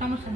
সমস্যা